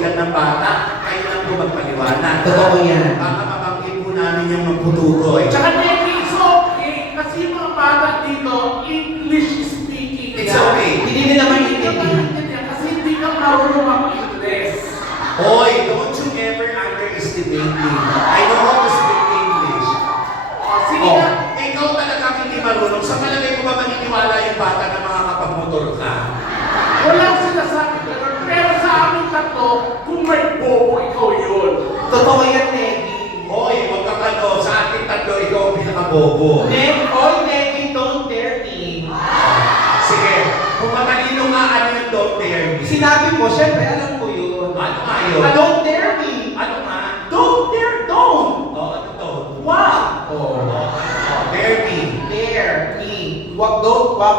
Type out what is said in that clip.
edad ng bata, kayo lang po magpaliwanag. Totoo yan. Baka mabanggit po namin yung magpututoy. Tsaka Neki, it's okay. Kasi yung mga bata dito, English speaking. It's okay. Hindi nila Hindi ka maintindihan. maintindihan kasi hindi ka marunong mag-English. Hoy, don't you ever underestimate me. I know how to speak English. Sige Oh, na. ikaw talagang hindi marunong. Sa palagay mo ba maniniwala yung bata na makakapagmotor ka? Walang sinasabi ganun. Pero sa amin tatlo, kung may bobo, ikaw yun. Totoo yan, Negi. Hoy, huwag kang ano, sa ating tatlo, ikaw ang pinakabobo. Negi, don't dare me. Sige, kung matalino nga, ano yung don't dare me? Sinabi ko, syempre, alam ko yun. Ano nga yun? Don't dare me. Ano nga? Don't dare, don't. Ano to? Wag. Oh, dare me. Dare me. Wag, don't, wag.